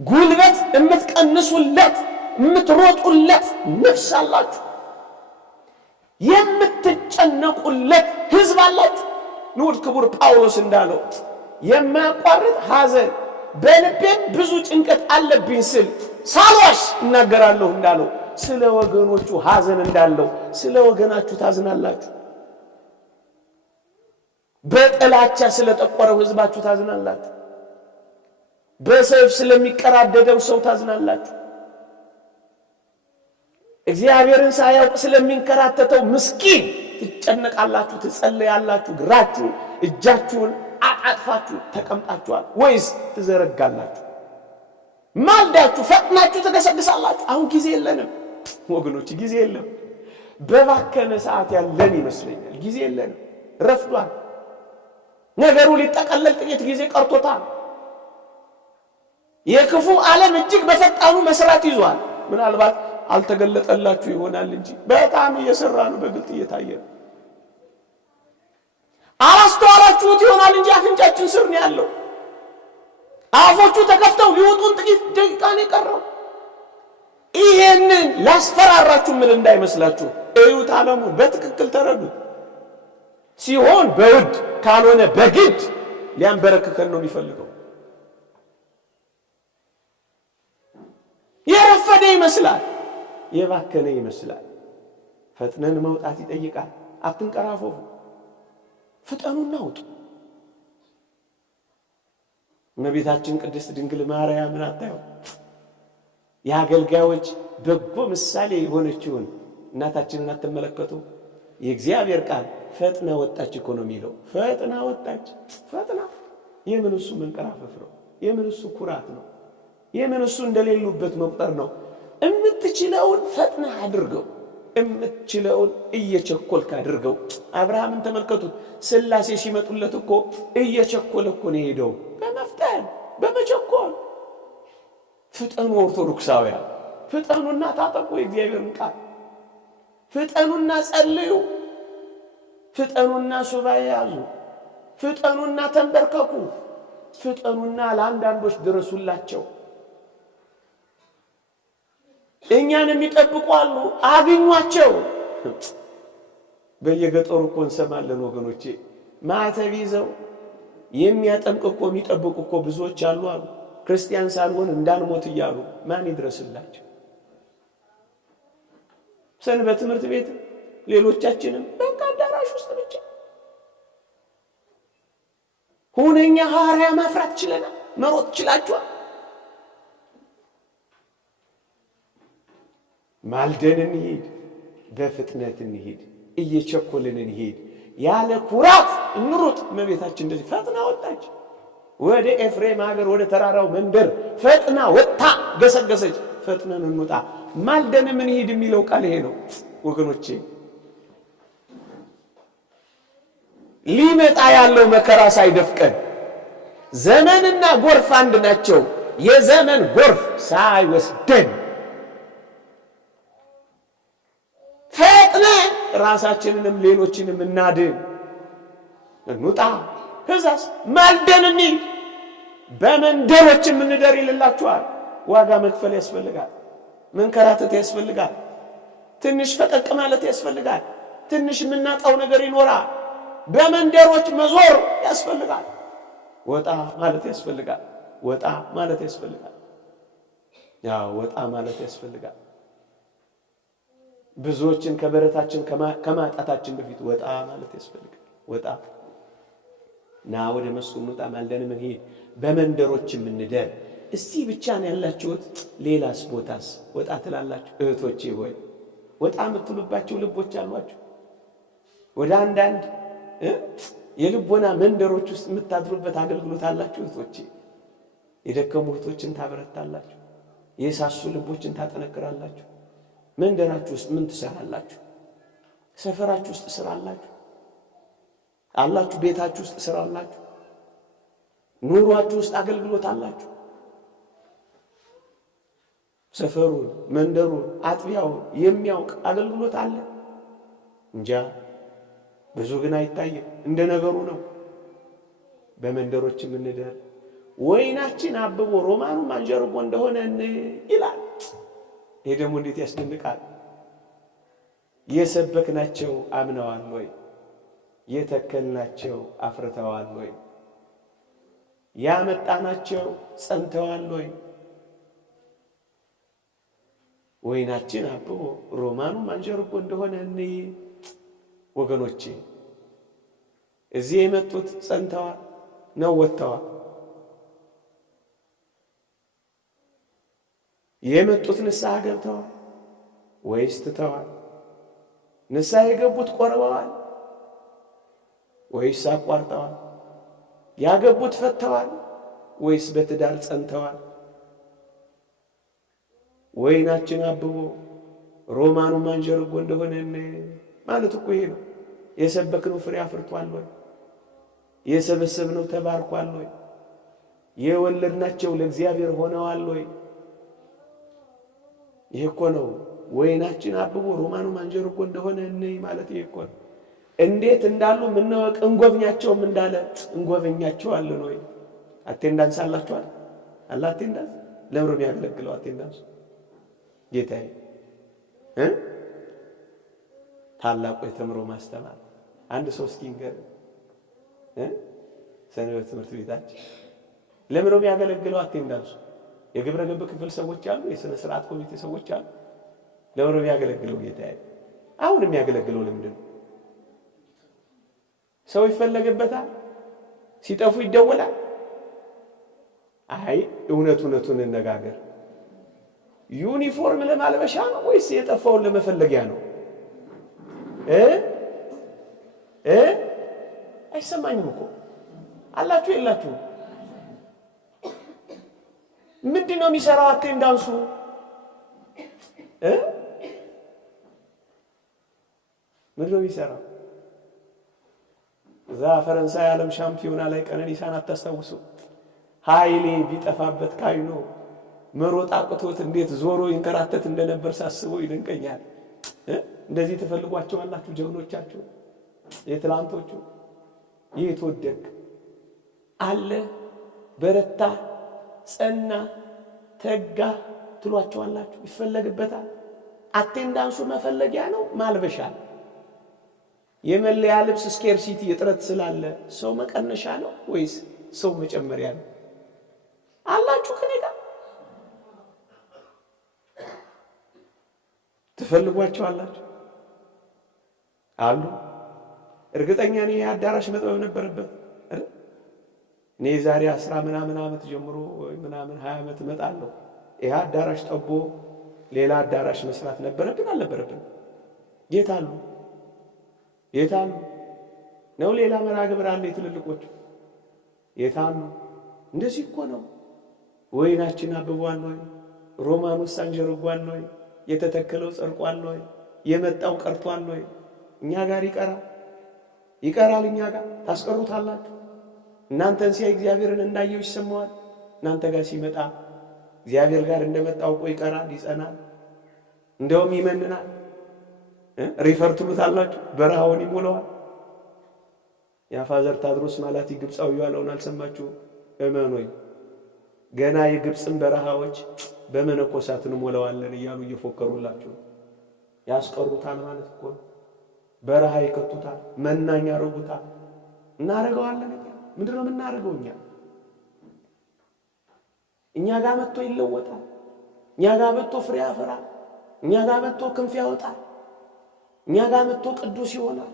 ጉልበት የምትቀንሱለት የምትሮጡለት ነፍስ አላችሁ፣ የምትጨነቁለት ሕዝብ አላችሁ። ንዑድ ክቡር ጳውሎስ እንዳለው የማያቋርጥ ሐዘን በልቤም ብዙ ጭንቀት አለብኝ ስል ሳልዋሽ እናገራለሁ እንዳለው ስለ ወገኖቹ ሐዘን እንዳለው ስለ ወገናችሁ ታዝናላችሁ። በጥላቻ ስለጠቆረው ሕዝባችሁ ታዝናላችሁ። በሰይፍ ስለሚቀራደደው ሰው ታዝናላችሁ። እግዚአብሔርን ሳያውቅ ስለሚንከራተተው ምስኪን ትጨነቃላችሁ፣ ትጸለያላችሁ። ግራችሁን እጃችሁን አጣጥፋችሁ ተቀምጣችኋል ወይስ ትዘረጋላችሁ? ማልዳችሁ ፈጥናችሁ ትገሰግሳላችሁ? አሁን ጊዜ የለንም ወገኖች፣ ጊዜ የለም። በባከነ ሰዓት ያለን ይመስለኛል። ጊዜ የለንም፣ ረፍዷል። ነገሩ ሊጠቀለል ጥቂት ጊዜ ቀርቶታል። የክፉ ዓለም እጅግ በፈጣኑ መስራት ይዟል። ምናልባት አልተገለጠላችሁ ይሆናል እንጂ በጣም እየሰራ ነው፣ በግልጥ እየታየ ነው። አላስተዋላችሁት ይሆናል እንጂ አፍንጫችን ስር ነው ያለው። አፎቹ ተከፍተው ሊወጡን ጥቂት ደቂቃ ነው የቀረው። ይሄንን ላስፈራራችሁ ምን እንዳይመስላችሁ እዩት። ዓለሙን በትክክል ተረዱት። ሲሆን በውድ ካልሆነ በግድ ሊያንበረክከን ነው የሚፈልገው። የረፈደ ይመስላል፣ የባከነ ይመስላል። ፈጥነን መውጣት ይጠይቃል። አትንቀራፈፉ፣ ፍጠኑና ውጡ። እመቤታችን ቅድስት ድንግል ማርያምን አታዩ? የአገልጋዮች በጎ ምሳሌ የሆነችውን እናታችንን አትመለከቱ? የእግዚአብሔር ቃል ፈጥና ወጣች እኮ ነው የሚለው። ፈጥና ወጣች። ፈጥና የምን እሱ መንቀራፈፍ ነው? የምን እሱ ኩራት ነው? የምን እሱ እንደሌሉበት መቁጠር ነው? እምትችለውን ፈጥና አድርገው፣ እምትችለውን እየቸኮልክ አድርገው። አብርሃምን ተመልከቱት። ሥላሴ ሲመጡለት እኮ እየቸኮለ እኮ ነው የሄደው፣ በመፍጠን በመቸኮል። ፍጠኑ ኦርቶዶክሳውያን፣ ፍጠኑና ታጠቁ የእግዚአብሔርን ቃል፣ ፍጠኑና ጸልዩ፣ ፍጠኑና ሱባኤ ያዙ፣ ፍጠኑና ተንበርከኩ፣ ፍጠኑና ለአንዳንዶች ድረሱላቸው። እኛን የሚጠብቁ አሉ፣ አግኟቸው። በየገጠሩ እኮ እንሰማለን ወገኖቼ፣ ማዕተብ ይዘው የሚያጠምቅ እኮ የሚጠብቁ እኮ ብዙዎች አሉ። ክርስቲያን ሳልሆን እንዳንሞት እያሉ ማን ይድረስላቸው? ሰንበት ትምህርት ቤት ሌሎቻችንም በቃ አዳራሽ ውስጥ ብቻ ሁነኛ ሐዋርያ ማፍራት ችለናል። መሮጥ ችላችኋል። ማልደን እንሂድ፣ በፍጥነት እንሂድ፣ እየቸኮልን እንሂድ፣ ያለ ኩራት እንሩጥ። እመቤታችን እንደዚህ ፈጥና ወጣች። ወደ ኤፍሬም ሀገር ወደ ተራራው መንደር ፈጥና ወጣ ገሰገሰች። ፈጥነን እንውጣ፣ ማልደን እንሂድ የሚለው ቃል ይሄ ነው ወገኖቼ። ሊመጣ ያለው መከራ ሳይደፍቀን ዘመንና ጎርፍ አንድ ናቸው። የዘመን ጎርፍ ሳይወስደን ፈጥነን ራሳችንንም ሌሎችንም እናድን፣ እንውጣ። ከዛስ ማልደን እንሂድ። በመንደሮች እንደር ይልላችኋል። ዋጋ መክፈል ያስፈልጋል። መንከራተት ያስፈልጋል። ትንሽ ፈቀቅ ማለት ያስፈልጋል። ትንሽ የምናጣው ነገር ይኖራል። በመንደሮች መዞር ያስፈልጋል። ወጣ ማለት ያስፈልጋል። ወጣ ማለት ያስፈልጋል። ያው ወጣ ማለት ያስፈልጋል። ብዙዎችን ከበረታችን ከማጣታችን በፊት ወጣ ማለት ያስፈልጋል። ወጣ ና ወደ መስኩ እንውጣ፣ ማልደን እንሂድ፣ በመንደሮችም እንደር። እስቲ ብቻ ነው ያላችሁት? ሌላስ ቦታስ ወጣ ትላላችሁ? እህቶቼ ሆይ ወጣ የምትሉባቸው ልቦች አሏችሁ? ወደ አንዳንድ የልቦና መንደሮች ውስጥ የምታድሩበት አገልግሎት አላችሁ? እህቶቼ የደከሙ እህቶችን ታበረታላችሁ፣ የሳሱ ልቦችን ታጠነክራላችሁ። መንደራችሁ ውስጥ ምን ትሰራላችሁ? ሰፈራችሁ ውስጥ ስራ አላችሁ አላችሁ? ቤታችሁ ውስጥ ስራ አላችሁ? ኑሯችሁ ውስጥ አገልግሎት አላችሁ? ሰፈሩን፣ መንደሩን፣ አጥቢያውን የሚያውቅ አገልግሎት አለ? እንጃ ብዙ ግን አይታየም። እንደ ነገሩ ነው። በመንደሮችም እንደር፣ ወይናችን አብቦ ሮማኑ ማንጀርቦ እንደሆነ ይላል። ይሄ ደግሞ እንዴት ያስደንቃል! የሰበክናቸው አምነዋል ወይ? የተከልናቸው አፍርተዋል ወይ? ያመጣናቸው ጸንተዋል ወይ? ወይናችን አብቦ ሮማኑ ማንጀርቦ እንደሆነ ወገኖቼ እዚህ የመጡት ጸንተዋል ነው ወጥተዋል? የመጡት ንስሐ ገብተዋል ወይስ ትተዋል? ንስሐ የገቡት ቆርበዋል ወይስ አቋርጠዋል? ያገቡት ፈተዋል ወይስ በትዳር ጸንተዋል? ወይናችን አብቦ ሮማኑ ማንጀርጎ እንደሆነ ማለት እኮ ይሄ ነው። የሰበክነው ፍሬ አፍርቷል ወይ? የሰበሰብነው ተባርኳል ወይ? የወለድናቸው ለእግዚአብሔር ሆነዋል ወይ? ይሄ እኮ ነው ወይናችን አብቦ ሮማኑ ማንጀርጎ እንደሆነ ማለት ይሄ እኮ ነው። እንዴት እንዳሉ ምንወቅ እንጎብኛቸውም እንዳለ እንጎበኛቸዋለን ወይ? አቴንዳንስ አላችኋል? አላ አቴንዳንስ ለምሮ የሚያገለግለው አቴንዳንስ ጌታዬ ታላቁ የተምሮ ማስተማር አንድ ሶስት ኪንገር ሰንበት ትምህርት ቤታችን ለምሮ የሚያገለግለው አቴንዳንሱ የግብረ ገብ ክፍል ሰዎች አሉ፣ የሥነ ሥርዓት ኮሚቴ ሰዎች አሉ። ለምሮ የሚያገለግለው ጌታዬ አሁን የሚያገለግለው ለምንድን ነው? ሰው ይፈለግበታል፣ ሲጠፉ ይደወላል። አይ እውነቱን እንነጋገር። ዩኒፎርም ለማልበሻ ነው ወይስ የጠፋውን ለመፈለጊያ ነው? አይሰማኝም እኮ አላችሁ የላችሁ? ምንድን ነው የሚሰራው አቴንዳንሱ? ምንድን ነው የሚሰራው? እዛ ፈረንሳይ ዓለም ሻምፒዮና ላይ ቀነኒሳን አታስታውሱ? ኃይሌ ቢጠፋበት ካይኖ መሮጥ አቅቶት እንዴት ዞሮ ይንከራተት እንደነበር ሳስበው ይደንቀኛል። እንደዚህ ተፈልጓቸዋላችሁ ጀግኖቻችሁ የትላንቶቹ። የተወደቅ አለ በረታ ጸና ተጋ ትሏቸዋላችሁ። ይፈለግበታል። አቴንዳንሱ መፈለጊያ ነው ማልበሻ? የመለያ ልብስ ስኬርሲቲ እጥረት ስላለ ሰው መቀነሻ ነው ወይስ ሰው መጨመሪያ ነው? አላችሁ ከኔ ጋር ትፈልጓቸዋላችሁ። አሉ። እርግጠኛ ነኝ አዳራሽ መጥበብ ነበረበት አይደል? እኔ ዛሬ 10 ምናምን ዓመት ጀምሮ ወይ ምናምን 20 ዓመት እመጣለሁ። ይሄ አዳራሽ ጠቦ ሌላ አዳራሽ መስራት ነበረብን አልነበረብን? የት አሉ? የት አሉ? ነው ሌላ መርሃ ግብር አለ የትልልቆቹ? የት አሉ? እንደዚህ እኮ ነው። ወይናችን አብቧል ወይ? ሮማኑስ አንጀርጓል ወይ? የተተከለው ጸድቋል ወይ? የመጣው ቀርቷል ወይ? እኛ ጋር ይቀራል። እኛ ጋር ታስቀሩታላችሁ። እናንተን ሲያይ እግዚአብሔርን እንዳየው ይሰማዋል። እናንተ ጋር ሲመጣ እግዚአብሔር ጋር እንደመጣው እኮ ይቀራል፣ ይጸናል፣ እንደውም ይመንናል። ሪፈር ትሉታላችሁ። በረሃውን ይሞላዋል። ያፋዘር ታድሮስ ማለት ግብፃዊ ያለውን አልሰማችሁ? እመኖኝ ገና የግብፅን በረሃዎች በመነኮሳት እንሞላዋለን እያሉ እየፎከሩላችሁ ያስቀሩታል ማለት እኮ ነው። በረሃ ይከቱታል፣ መናኛ ያረጉታል። እናረጋዋለን። ምንድነው የምናደርገው? እኛ ጋር መጥቶ ይለወጣል። እኛ ጋር መጥቶ ፍሬ ያፈራል። እኛ ጋር መጥቶ ክንፍ ያወጣል። እኛ ጋር መጥቶ ቅዱስ ይሆናል።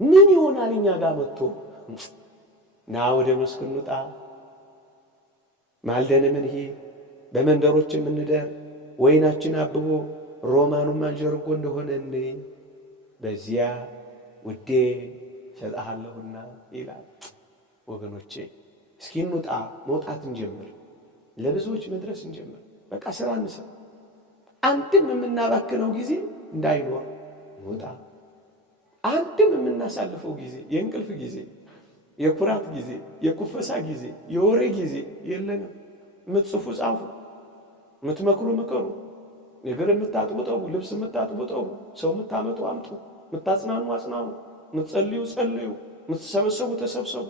ምን ይሆናል? እኛ ጋር መጥቶ ና ወደ መስክ እንውጣ፣ ማልደን እንሂድ፣ በመንደሮች እንደር፣ ወይናችን አብቦ ሮማኑም አንጀርጎ እንደሆነ እንይ፣ በዚያ ውዴ ሰጣሃለሁና ይላል። ወገኖቼ እስኪ እንውጣ፣ መውጣት እንጀምር፣ ለብዙዎች መድረስ እንጀምር። በቃ ስራ እንስራ። አንድም የምናባክነው ጊዜ እንዳይኖር እንውጣ። አንድም የምናሳልፈው ጊዜ፣ የእንቅልፍ ጊዜ፣ የኩራት ጊዜ፣ የኩፈሳ ጊዜ፣ የወሬ ጊዜ የለንም። የምትጽፉ ጻፉ፣ የምትመክሩ ምከሩ፣ እግር የምታጥቡ ጠቡ፣ ልብስ የምታጥቡ ጠቡ፣ ሰው የምታመጡ አምጡ፣ የምታጽናኑ አጽናኑ፣ የምትጸልዩ ጸልዩ፣ የምትሰበሰቡ ተሰብሰቡ፣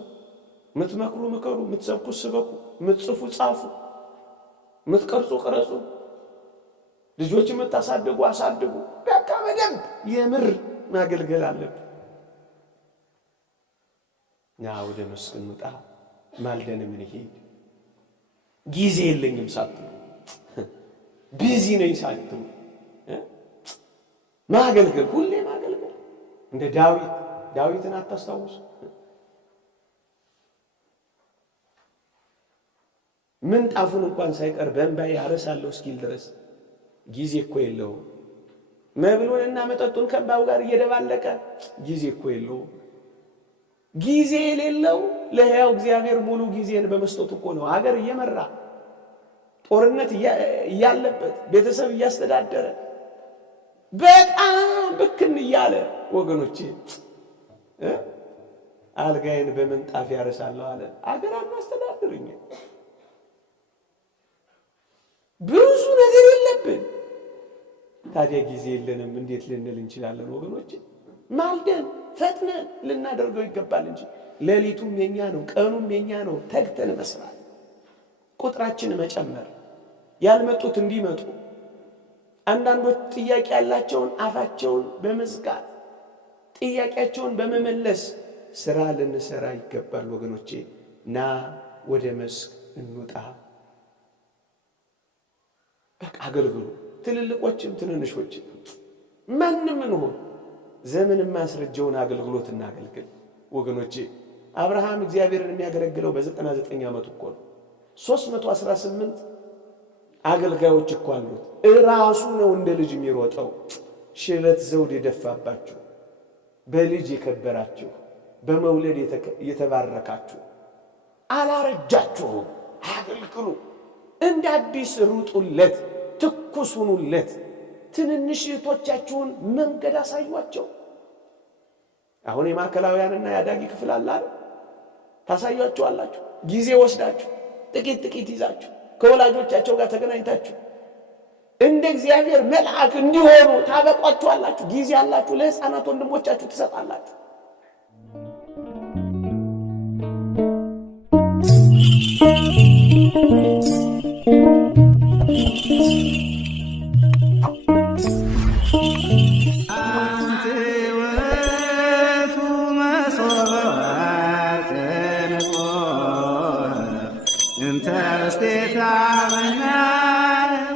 የምትመክሩ ምከሩ፣ የምትሰብኩ ስበኩ፣ የምትጽፉ ጻፉ፣ የምትቀርጹ ቅረጹ፣ ልጆች የምታሳድጉ አሳድጉ። በቃ በደንብ የምር ማገልገል አለብን። ና ወደ መስክ እንውጣ፣ ማልደን እንሂድ። ጊዜ የለኝም ሳትሉ፣ ቢዚ ነኝ ሳትሉ ማገልገል፣ ሁሌ ማገልገል። እንደ ዳዊትን አታስታውሱ? ምንጣፉን እንኳን ሳይቀር በእንባዬ አረሳለሁ እስኪል ድረስ ጊዜ እኮ የለውም። መብሉንና መጠጡን ከእንባው ጋር እየደባለቀ ጊዜ እኮ የለውም። ጊዜ የሌለው ለሕያው እግዚአብሔር ሙሉ ጊዜን በመስጠቱ እኮ ነው። ሀገር እየመራ ጦርነት እያለበት ቤተሰብ እያስተዳደረ በጣም ብክን እያለ ወገኖቼ አልጋዬን በምንጣፍ ያረሳለሁ አለ። አገር አናስተዳድርኝ፣ ብዙ ነገር የለብን። ታዲያ ጊዜ የለንም እንዴት ልንል እንችላለን? ወገኖቼ ማልደን ፈጥነን ልናደርገው ይገባል እንጂ ሌሊቱም የኛ ነው፣ ቀኑም የኛ ነው። ተግተን መስራት፣ ቁጥራችን መጨመር፣ ያልመጡት እንዲመጡ፣ አንዳንዶች ጥያቄ ያላቸውን አፋቸውን በመዝጋት ጥያቄያቸውን በመመለስ ስራ ልንሰራ ይገባል። ወገኖቼ ና ወደ መስክ እንውጣ። በቃ አገልግሉ። ትልልቆችም ትንንሾችም ማንም እንሆን ዘመን የማያስረጀውን አገልግሎት እናገልግል። ወገኖቼ አብርሃም እግዚአብሔርን የሚያገለግለው በ99 ዓመቱ እኮ ነው። 318 አገልጋዮች እኮ አሉት። እራሱ ነው እንደ ልጅ የሚሮጠው። ሽበት ዘውድ የደፋባችሁ፣ በልጅ የከበራችሁ፣ በመውለድ የተባረካችሁ አላረጃችሁም። አገልግሉ። እንደ አዲስ ሩጡለት፣ ትኩስ ሁኑለት። ትንንሽ እህቶቻችሁን መንገድ አሳዩአቸው። አሁን የማዕከላውያንና የአዳጊ ክፍል አለ አይደል? ታሳዩአቸዋላችሁ። ጊዜ ወስዳችሁ ጥቂት ይዛችሁ ከወላጆቻቸው ጋር ተገናኝታችሁ እንደ እግዚአብሔር መልአክ እንዲሆኑ ታበቋቸዋላችሁ። ጊዜ አላችሁ። ለሕፃናት ወንድሞቻችሁ ትሰጣላችሁ።